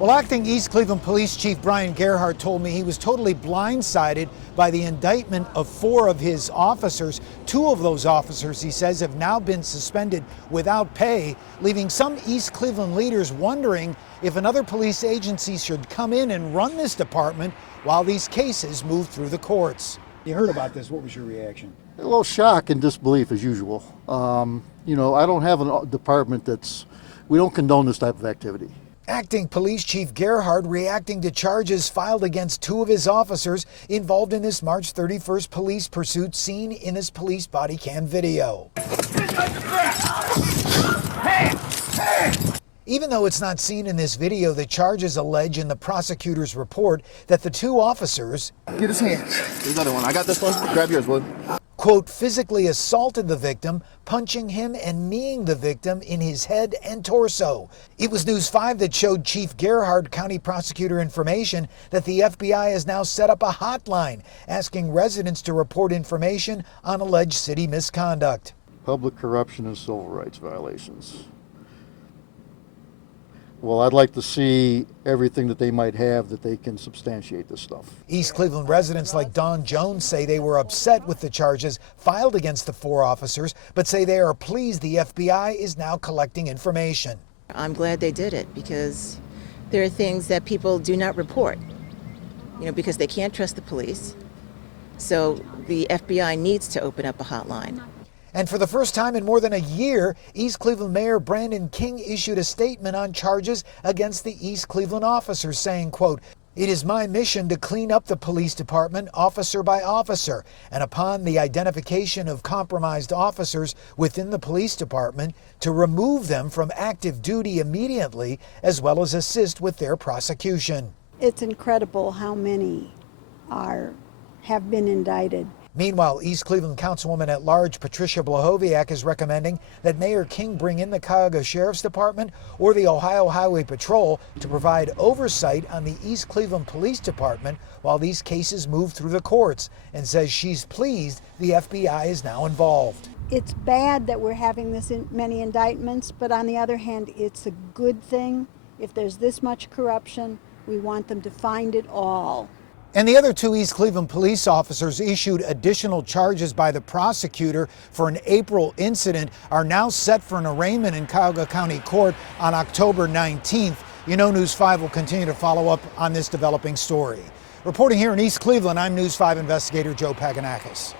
Well, acting East Cleveland Police Chief Brian Gerhardt told me he was totally blindsided by the indictment of 4 of his officers. 2 of those officers, he says, have now been suspended without pay, leaving some East Cleveland leaders wondering if another police agency should come in and run this department while these cases move through the courts. You heard about this. What was your reaction? A little shock and disbelief as usual. I don't have a department we don't condone this type of activity. Acting Police Chief Gerhardt reacting to charges filed against 2 of his officers involved in this March 31st police pursuit seen in this police body cam video. Even though it's not seen in this video, the charges allege in the prosecutor's report that the 2 officers, get his hands. There's another one. I got this one. Grab yours, Wood. quote, physically assaulted the victim, punching him and kneeing the victim in his head and torso. It was News 5 that showed Chief Gerhardt County Prosecutor information that the FBI has now set up a hotline asking residents to report information on alleged city misconduct. Public corruption and civil rights violations. Well, I'd like to see everything that they might have that they can substantiate this stuff. East Cleveland residents like Don Jones say they were upset with the charges filed against the 4 officers, but say they are pleased the FBI is now collecting information. I'm glad they did it because there are things that people do not report, because they can't trust the police. So the FBI needs to open up a hotline. And for the first time in more than a year, East Cleveland Mayor Brandon King issued a statement on charges against the East Cleveland officers, saying, quote, "It is my mission to clean up the police department officer by officer, and upon the identification of compromised officers within the police department, to remove them from active duty immediately, as well as assist with their prosecution." It's incredible how many have been indicted. Meanwhile, East Cleveland Councilwoman at Large Patricia Blahoviak is recommending that Mayor King bring in the Cuyahoga Sheriff's Department or the Ohio Highway Patrol to provide oversight on the East Cleveland Police Department while these cases move through the courts, and says she's pleased the FBI is now involved. It's bad that we're having many indictments, but on the other hand, it's a good thing. If there's this much corruption, we want them to find it all. And the other 2 East Cleveland police officers issued additional charges by the prosecutor for an April incident are now set for an arraignment in Cuyahoga County Court on October 19th. News 5 will continue to follow up on this developing story. Reporting here in East Cleveland, I'm News 5 investigator Joe Paganakis.